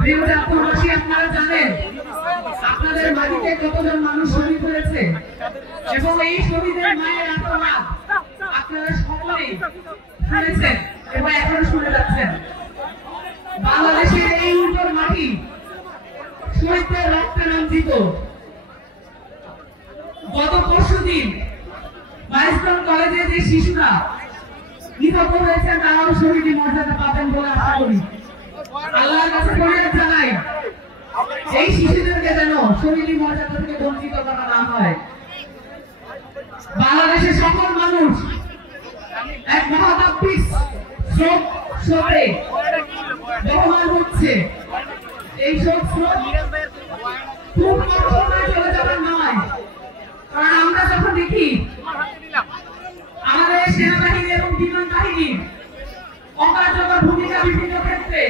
প্রিয়জাতবাসী, আপনারা জানেন আপনাদের মাটিতে কতজন মানুষ শহীদ হয়েছে এবং এই শহীদের মায়ের আত্মনাদ আপনারা সকলেই শুনেছেন এবং এখনো শুনে যাচ্ছেন। বাংলাদেশের এই উত্তর মাটি শহীদদের রক্তে রঞ্জিত। গত পরশুদিন মাইলস্টোন কলেজে যে শিশুরা নিহত হয়েছেন তারাও শহীদি মর্যাদা পাবেন বলে আশা করি। আল্লাহর কাছে ফরিয়াদ জানাই এই শিশুদেরকে যেন শহীদি মর্যাদা থেকে বঞ্চিত করা না হয়। বাংলাদেশের সকল মানুষ এক মহাতাত্ত্বিক স্রোতে বহমান হচ্ছে। এই স্রোত খুব কঠোর চলে যাবার নয়, কারণ আমরা যখন দেখি আমাদের সেনাবাহিনী এবং বিমান বাহিনী অকার্যকর ভূমিকা বিভিন্ন ক্ষেত্রে,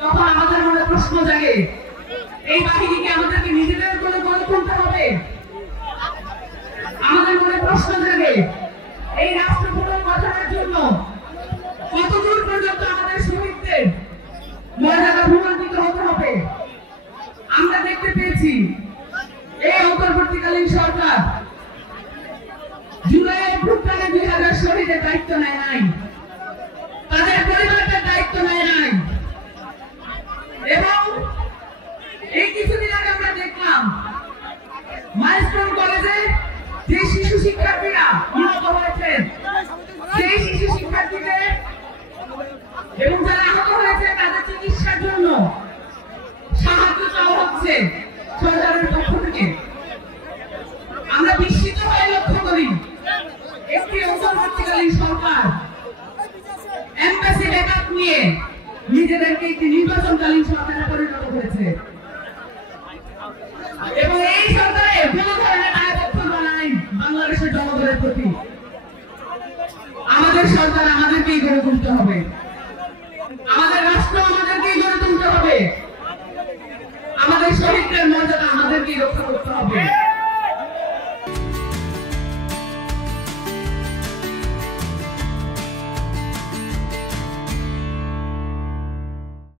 তখন আমাদের মনে প্রশ্ন জাগে এই বাহিনীকে আমাদেরকে নিজেদের করে গড়ে তুলতে হবে। আমাদের মনে প্রশ্ন জাগে এই রাষ্ট্র পুনর্গঠনের জন্য কতদূর পর্যন্ত আমাদের শহীদদের মর্যাদা ভূমান্বিত হতে হবে। আমরা দেখতে পেয়েছি এই অন্তর্বর্তীকালীন সরকার জুলাই অভ্যুত্থানে 2000 শহীদের দায়িত্ব নেয় নাই, তাদের পরিবারদের দায়িত্ব নেয় নাই। এবং এই কিছুদিন আগে আমরা দেখলাম মাইলস্টোন কলেজে যে শিশু শিক্ষার্থীরা নিহত হয়েছেন, সেই শিশু শিক্ষার্থীদের এবং যারা আহত হয়েছে তাদের চিকিৎসার জন্য সাহায্য চাওয়া হচ্ছে সরকারের পক্ষ থেকে। আমরা বিস্মিত হয়ে লক্ষ্য করি একটি অন্তর্বর্তীকালীন সরকার এমবাসি ব্যাকআপ নিয়ে নিজেদেরকে একটি নির্বাচনকালীন সরকারে পরিণত করেছে এবং এই সরকারে কোনো ধরনের দায়বদ্ধতা নাই বাংলাদেশের জনগণের প্রতি। আমাদের সরকার আমাদেরকেই গড়ে তুলতে হবে।